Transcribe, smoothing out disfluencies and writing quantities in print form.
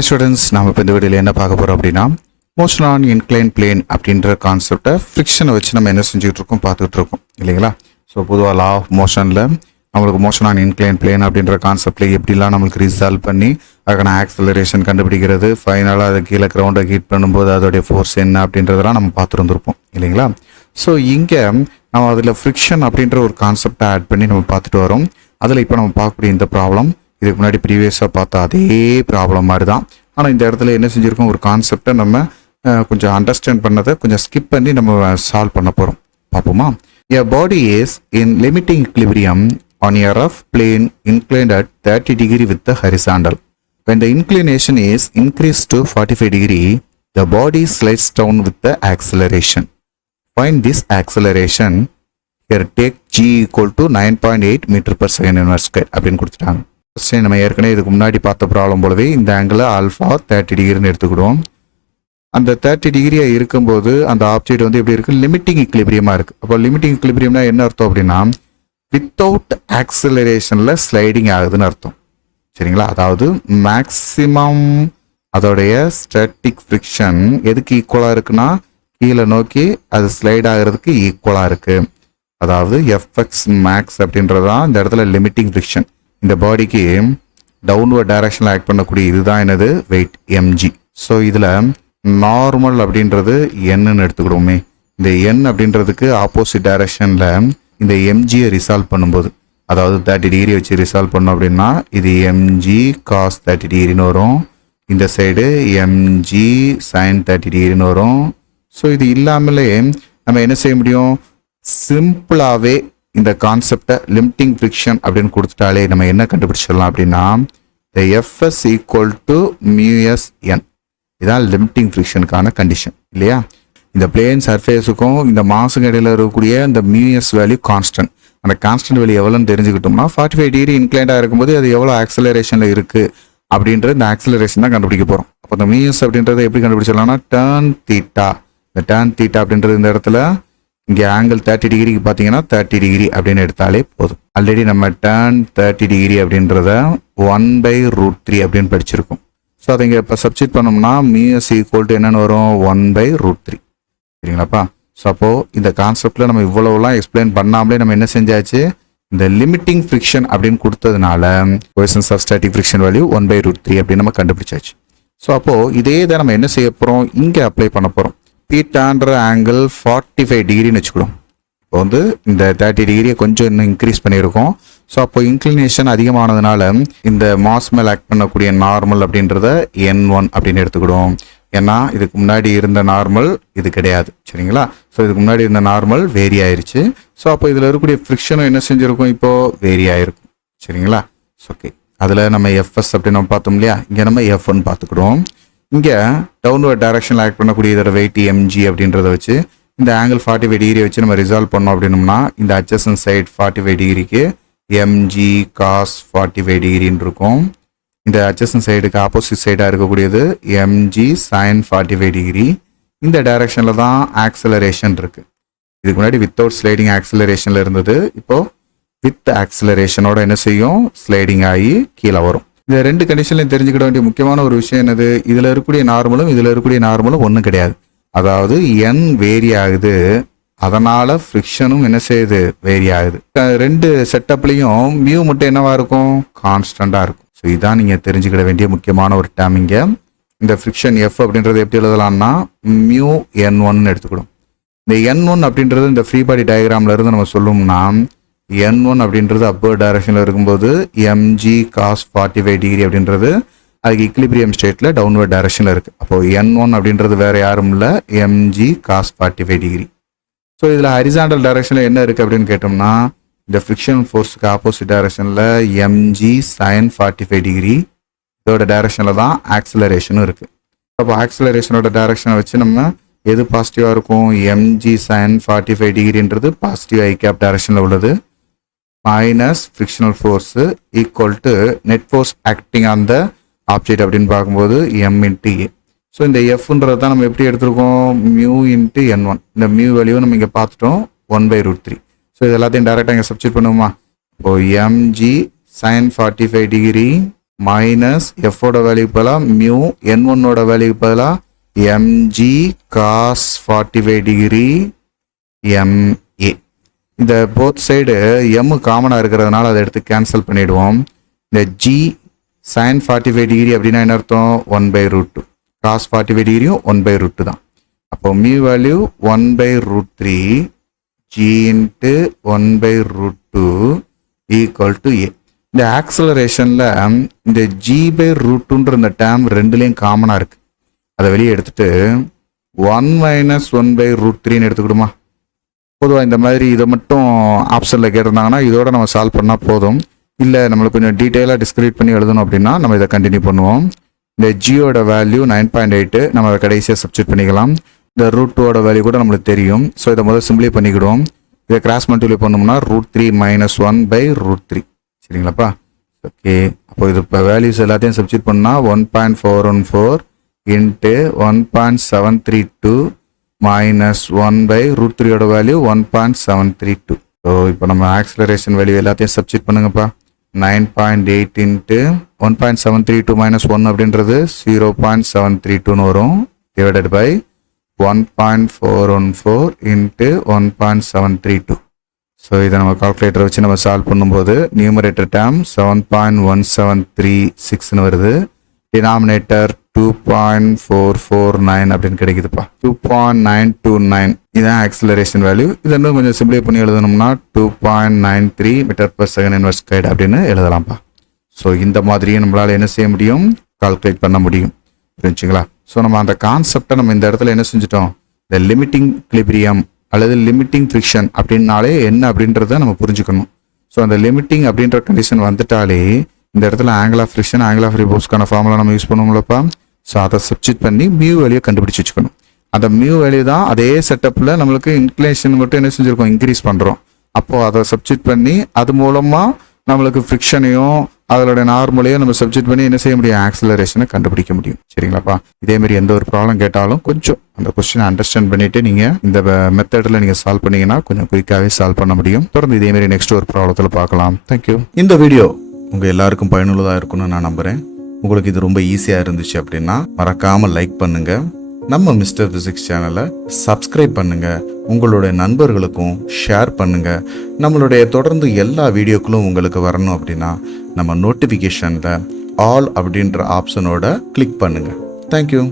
High students, நம்ம இப்போ இந்த வீடியோவில் என்ன பார்க்க போகிறோம் அப்படின்னா மோஷன் ஆன் இன்க்ளைன் பிளேன் அப்படின்ற கான்செப்டை ஃப்ரிக்ஷனை வச்சு நம்ம என்ன செஞ்சுட்டு இருக்கோம் பார்த்துட்டு இருக்கோம் இல்லைங்களா. ஸோ பொதுவாக லா ஆஃப் மோஷனில் நம்மளுக்கு மோஷன் ஆன் இன்க்ளைன் பிளேன் அப்படின்ற கான்செப்டில் எப்படிலாம் நம்மளுக்கு ரிசால்வ் பண்ணி அதுக்கான ஆக்சலரேஷன் கண்டுபிடிக்கிறது, ஃபைனலாக அதை கீழே கிரவுண்டை ஹீட் பண்ணும்போது அதோடைய ஃபோர்ஸ் என்ன அப்படின்றதெல்லாம் நம்ம பார்த்துட்டு வந்துருப்போம் இல்லைங்களா. ஸோ இங்கே நம்ம அதில் ஃப்ரிக்ஷன் அப்படின்ற ஒரு கான்செப்டை ஆட் பண்ணி நம்ம பார்த்துட்டு வரோம். அதில் இப்போ நம்ம பார்க்கக்கூடிய இந்த ப்ராப்ளம் இதுக்கு முன்னாடி ப்ரீவியஸாக பார்த்தா அதே ப்ராப்ளம் மாதிரி தான். ஆனால் இந்த இடத்துல என்ன செஞ்சுருக்கோம், ஒரு கான்செப்டை நம்ம கொஞ்சம் அண்டர்ஸ்டாண்ட் பண்ணதை கொஞ்சம் ஸ்கிப் பண்ணி நம்ம சால்வ் பண்ண போகிறோம். பார்ப்போமா? A body is in limiting equilibrium on a rough plane inclined at 30 degree with the horizontal. When the inclination is increased to 45 degree, the body slides down with the acceleration. Find this acceleration. Here take g equal to 9.8 meter per second inverse square அப்படின்னு கொடுத்துட்டாங்க. First நம்ம ஏற்கனவே இதுக்கு முன்னாடி பார்த்த problem போலவே இந்த angle alpha 30 டிகிரின்னு எடுத்துக்கிடுவோம். அந்த 30 டிகிரியாக இருக்கும்போது அந்த ஆப்ஜெக்ட் வந்து எப்படி இருக்குது, லிமிட்டிங் இக்லிபிரியமாக இருக்குது. அப்போ லிமிட்டிங் இக்லிபிரியம்னா என்ன அர்த்தம் அப்படின்னா வித்தவுட் ஆக்சிலரேஷனில் ஸ்லைடிங் ஆகுதுன்னு அர்த்தம். சரிங்களா? அதாவது மேக்சிமம் அதோடைய ஸ்டாட்டிக் ஃப்ரிக்ஷன் எதுக்கு ஈக்குவலாக இருக்குன்னா கீழே நோக்கி அது ஸ்லைட் ஆகிறதுக்கு ஈக்குவலாக இருக்குது. அதாவது எஃப்எக்ஸ் மேக்ஸ் அப்படின்றதான் இந்த இடத்துல லிமிட்டிங் ஃப்ரிக்ஷன். இந்த பாடிக்கு டவுன்வர்ட் டைரக்ஷனில் ஆக்ட் பண்ணக்கூடிய இதுதான் என்னது, வெயிட் mg. ஸோ இதில் நார்மல் அப்படின்றது என்னன்னு எடுத்துக்கிடுவோமே. இந்த என் அப்படின்றதுக்கு ஆப்போசிட் டைரக்ஷனில் இந்த எம்ஜியை ரிசால்வ் பண்ணும்போது, அதாவது 30 டிகிரி வச்சு ரிசால்வ் பண்ணோம் அப்படின்னா இது mg cos 30 டிகிரின்னு வரும். இந்த சைடு mg sin 30 டிகிரின்னு வரும். ஸோ இது இல்லாமலே நம்ம என்ன செய்ய முடியும், சிம்பிளாகவே இந்த கான்செப்டை லிமிட்டிங் ஃப்ரிக்ஷன் அப்படின்னு கொடுத்துட்டாலே நம்ம என்ன கண்டுபிடிச்சிடலாம் அப்படின்னா the fs equal to mu s N. இதான் லிமிட்டிங் ஃப்ரிக்ஷனுக்கான கண்டிஷன் இல்லையா. இந்த பிளேன் சர்ஃபேஸுக்கும் இந்த மாசுக்கு இடையில இருக்கக்கூடிய இந்த மியூஎஸ் வேல்யூ கான்ஸ்டன்ட். அந்த கான்ஸ்டன்ட் வேல்யூ எவ்வளோன்னு தெரிஞ்சுக்கிட்டோம்னா 45 டிகிரி இன்க்ளைண்டாக இருக்கும்போது அது எவ்வளோ ஆக்சலரேஷனில் இருக்குது அப்படின்றது இந்த ஆக்சலரேஷன் தான் கண்டுபிடிக்க போகிறோம். அப்போ இந்த மியூஎஸ் அப்படின்றத எப்படி கண்டுபிடிச்சிடலாம்னா டர்ன் தீட்டா. இந்த டர்ன் தீட்டா அப்படின்றது இந்த இடத்துல இங்கே ஆங்கிள் 30 டிகிரிக்கு பார்த்தீங்கன்னா 30 டிகிரி அப்படின்னு எடுத்தாலே போதும். ஆல்ரெடி நம்ம டர்ன் 30 டிகிரி அப்படின்றத 1/√3 அப்படின்னு படிச்சிருக்கோம். ஸோ அதை இங்கே இப்போ சப்ஸ்டிட் பண்ணோம்னா மியூஎஸ் ஈக்குவல் டு என்னென்னு வரும், 1/√3. சரிங்களாப்பா? ஸோ அப்போது இந்த கான்செப்டில் நம்ம இவ்வளோலாம் எக்ஸ்பிளைன் பண்ணாமலே நம்ம என்ன செஞ்சாச்சு, இந்த லிமிட்டிங் ஃப்ரிக்ஷன் அப்படின்னு கொடுத்ததுனால coefficient of static friction value 1/√3 அப்படின்னு நம்ம கண்டுபிடிச்சாச்சு. ஸோ அப்போது இதே தான் நம்ம என்ன செய்ய போகிறோம், இங்கே அப்ளை பண்ண போகிறோம். பீட்டான்ற ஆங்கிள் 45 டிகிரின்னு வச்சுக்கிடும். இப்போ வந்து இந்த 30 டிகிரியை கொஞ்சம் இன்னும் இன்க்ரீஸ் பண்ணியிருக்கோம். ஸோ அப்போ இன்க்ளினேஷன் அதிகமானதுனால இந்த மாஸ் மேல் ஆக்ட் பண்ணக்கூடிய நார்மல் அப்படின்றத n1 அப்படின்னு எடுத்துக்கிடும். ஏன்னா இதுக்கு முன்னாடி இருந்த நார்மல் இது கிடையாது. சரிங்களா? ஸோ இதுக்கு முன்னாடி இருந்த நார்மல் வேரி ஆயிருச்சு. ஸோ அப்போ இதில் இருக்கக்கூடிய ஃப்ரிக்ஷனும் என்ன செஞ்சுருக்கும், இப்போது வேரி ஆயிருக்கும். சரிங்களா? ஓகே, அதில் நம்ம எஃப்எஸ் அப்படின்னு நம்ம பார்த்தோம் இல்லையா, இங்கே நம்ம எஃப்னு பார்த்துக்கிடுவோம். இங்கே டவுன்வர்ட் டைரக்ஷனில் ஆக்ட் பண்ணக்கூடிய இதோட வெயிட் mg அப்படின்றத வச்சு இந்த ஆங்கிள் 45 டிகிரி வச்சு நம்ம ரிசால்வ் பண்ணோம் அப்படின்னோம்னா இந்த அட்ஜசன்ட் சைட் 45 டிகிரிக்கு mg cos 45 டிகிரின்னு இருக்கும். இந்த அட்ஜசன்ட் சைடுக்கு ஆப்போசிட் சைடாக இருக்கக்கூடியது mg sin 45 டிகிரி. இந்த டைரக்ஷனில் தான் ஆக்சலரேஷன் இருக்குது. இதுக்கு முன்னாடி வித்தவுட் ஸ்லைடிங் ஆக்சலரேஷனில் இருந்தது. இப்போது வித் ஆக்சலரேஷனோட என்ன செய்யும், ஸ்லைடிங் ஆகி கீழே வரும். இந்த ரெண்டு கண்டிஷன்லையும் தெரிஞ்சுக்கிட வேண்டிய முக்கியமான ஒரு விஷயம் என்னது, இதில் இருக்கக்கூடிய நார்மலும் இதில் இருக்கக்கூடிய நார்மலும் ஒன்றும் கிடையாது. அதாவது என் வேரி ஆகுது, அதனால் ஃப்ரிக்ஷனும் என்ன செய்யுது, வேரி ஆகுது. ரெண்டு செட்டப்லையும் மியூ மட்டும் என்னவா இருக்கும், கான்ஸ்டண்ட்டாக இருக்கும். ஸோ இதான் நீங்கள் தெரிஞ்சுக்கிட வேண்டிய முக்கியமான ஒரு டேம். இங்கே இந்த ஃப்ரிக்ஷன் எஃப் அப்படின்றது எப்படி எழுதலாம்னா மியூ n1 எடுத்துக்கிடும். இந்த n1 அப்படின்றது இந்த ஃப்ரீ பாடி டயக்ராமில் இருந்து நம்ம சொல்லணும்னா n1 அப்படின்றது அப்பர் டைரக்ஷனில் இருக்கும்போது mg cos 45 டிகிரி அப்படின்றது அதுக்கு இக்லிபிரியம் ஸ்டேட்டில் டவுன்வர்ட் டைரக்ஷனில் இருக்குது. அப்போது n1 அப்படின்றது வேறு யாரும் இல்லை, mg cos 45 டிகிரி. ஸோ இதில் ஹரிசாண்டல் டைரக்ஷனில் என்ன இருக்குது அப்படின்னு கேட்டோம்னா இந்த ஃப்ரிக்ஷன் ஃபோர்ஸுக்கு ஆப்போசிட் டைரக்ஷனில் mg sin 45 டிகிரி இதோட டைரக்ஷனில் தான் ஆக்சலரேஷனும் இருக்குது. அப்போ ஆக்சலரேஷனோட டைரக்ஷனை வச்சு நம்ம எது பாசிட்டிவாக இருக்கும், mg sin 45 டிகிரின்றது பாசிட்டிவ் ஐ கேப் டைரக்ஷனில் உள்ளது. Minus frictional force equal to net force acting on the object அப்படின்னு பார்க்கும்போது m × a. ஸோ இந்த எஃப்ன்றது தான் நம்ம எப்படி எடுத்துருக்கோம், மியூ × n1. இந்த மியூ வேல்யூ நம்ம இங்கே பார்த்துட்டோம் 1/√3. ஸோ இது எல்லாத்தையும் டேரெக்டாக இங்கே சப்ஸ்டிட் பண்ணுவோமா. இப்போது mg sin 45 டிகிரி மைனஸ் எஃபோட வேல்யூ பதிலாக மியூ n1ஓட வேல்யூ பதிலாக எம்ஜி காஸ் 45 டிகிரி எம்ஏ. இந்த போத் சைடு எம் காமனாக இருக்கிறதுனால அதை எடுத்து கேன்சல் பண்ணிவிடுவோம். இந்த ஜி சைன் 45 டிகிரி அப்படின்னா என்ன அர்த்தம்? 1/√2. காஸ் 45 டிகிரியும் 1/√2 தான். அப்போ mu value 1/√3 G into 1/√2 equal to A. இந்த ஆக்சலரேஷனில் இந்த g/√2ன்ற இந்த டேர்ம் ரெண்டுலேயும் காமனாக இருக்குது. அதை வெளியே எடுத்துட்டு 1 - 1/√3ன்னு எடுத்துக்கிடுமா? பொதுவாக இந்த மாதிரி இதை மட்டும் ஆப்ஷனில் கேட்டிருந்தாங்கன்னா இதோட நம்ம சால்வ் பண்ணால் போதும். இல்லை நம்மளுக்கு கொஞ்சம் டீட்டெயிலாக டிஸ்கிரைப் பண்ணி எழுதணும் அப்படின்னா நம்ம இதை கண்டினியூ பண்ணுவோம். இந்த ஜியோட வேல்யூ 9.8 நம்ம அதை கடைசியாக சப்ஸ்டிட் பண்ணிக்கலாம். இந்த √2ஓட வேல்யூ கூட நம்மளுக்கு தெரியும். ஸோ இதை முதல்ல சிம்பிளை பண்ணிக்கிடுவோம். இதை கிராஸ் மல்டிப்ளை பண்ணோம்னா √3 - 1/√3. சரிங்களாப்பா? ஓகே, அப்போ இது இப்போ வேல்யூஸ் எல்லாத்தையும் சப்ஸ்டிட் பண்ணால் 1.414 இன்ட்டு 1.732 மைனஸ் 1/√3ஓட வேல்யூ 1.732. ஸோ இப்போ நம்ம ஆக்சலரேஷன் வேல்யூ எல்லாத்தையும் சப்ஸ்டிட் பண்ணுங்கப்பா. 9.8 இன்ட்டு 1.732 மைனஸ் 1 அப்படின்றது 0.732ன்னு வரும். Divided by 1.414 into 1.732. ஸோ இதை நம்ம கால்குலேட்டரை வச்சு நம்ம சால்வ் பண்ணும்போது நியூமரேட்டர் டேர்ம் 7.1736ன்னு வருது. டினாமினேட்டர் 2.449 அப்படின்னு கிடைக்குதுப்பா. 2.929 இதுதான் ஆக்சலரேஷன் வேல்யூ. இதை இன்னும் கொஞ்சம் சிம்பிளை பண்ணி எழுதணும்னா 2.93 மீட்டர்/செகண்ட் இன்வெர்ஸ் ஸ்கொயர் அப்படின்னு எழுதலாம்ப்பா. ஸோ இந்த மாதிரியும் நம்மளால் என்ன செய்ய முடியும்? கால்குலேட் பண்ண முடியும். புரிஞ்சுங்களா? ஸோ நம்ம அந்த கான்செப்டை நம்ம இந்த இடத்துல என்ன செஞ்சுட்டோம்? இந்த லிமிட்டிங் எக்லிபிரியம் அல்லது லிமிட்டிங் ஃப்ரிக்ஷன் அப்படின்னாலே என்ன அப்படின்றத நம்ம புரிஞ்சுக்கணும். ஸோ அந்த லிமிட்டிங் அப்படின்ற கண்டிஷன் வந்துட்டாலே இந்த இடத்துல angle of friction angle of ரிபோர்ஸ்க்கான ஃபார்முலா நம்ம யூஸ் பண்ணுவோம்லப்பா. ஸோ அதை சப்ஸ்டிட் பண்ணி மியூ வேல்யூ கண்டுபிடிச்சி வச்சுக்கணும். அந்த மியூ வேல்யூ தான் அதே செட்டப்பில் நம்மளுக்கு இன்க்ளினேஷன் மட்டும் என்ன செஞ்சுருக்கோம்? இன்க்ரீஸ் பண்ணுறோம். அப்போது அதை சப்ஸ்டிட் பண்ணி அது மூலமாக நம்மளுக்கு ஃப்ரிக்ஷனையும் அதோட நார்மலையும் நம்ம சப்ஸ்டிட் பண்ணி என்ன செய்ய முடியும்? ஆக்சலரேஷனை கண்டுபிடிக்க முடியும். சரிங்களாப்பா? இதேமாரி எந்த ஒரு ப்ராப்ளம் கேட்டாலும் கொஞ்சம் அந்த கொஸ்டினை அண்டர்ஸ்டாண்ட் பண்ணிட்டு நீங்கள் இந்த மெத்தடில் நீங்கள் சால்வ் பண்ணீங்கன்னா கொஞ்சம் குயிக்காகவே சால்வ் பண்ண முடியும். தொடர்ந்து இதேமாரி நெக்ஸ்ட் ஒரு ப்ராப்ளத்தில் பார்க்கலாம். தேங்க்யூ. இந்த வீடியோ உங்கள் எல்லாருக்கும் பயனுள்ளதாக இருக்கும்னு நான் நம்புகிறேன். உங்களுக்கு இது ரொம்ப ஈஸியாக இருந்துச்சு அப்படின்னா மறக்காமல் லைக் பண்ணுங்கள். நம்ம மிஸ்டர் பிசிக்ஸ் சேனலை சப்ஸ்கிரைப் பண்ணுங்கள். உங்களுடைய நண்பர்களுக்கும் ஷேர் பண்ணுங்கள். நம்மளுடைய தொடர்ந்து எல்லா வீடியோக்களும் உங்களுக்கு வரணும் அப்படின்னா நம்ம நோட்டிஃபிகேஷனில் ஆல் அப்படின்ற ஆப்ஷனோட கிளிக் பண்ணுங்கள். தேங்க்யூ.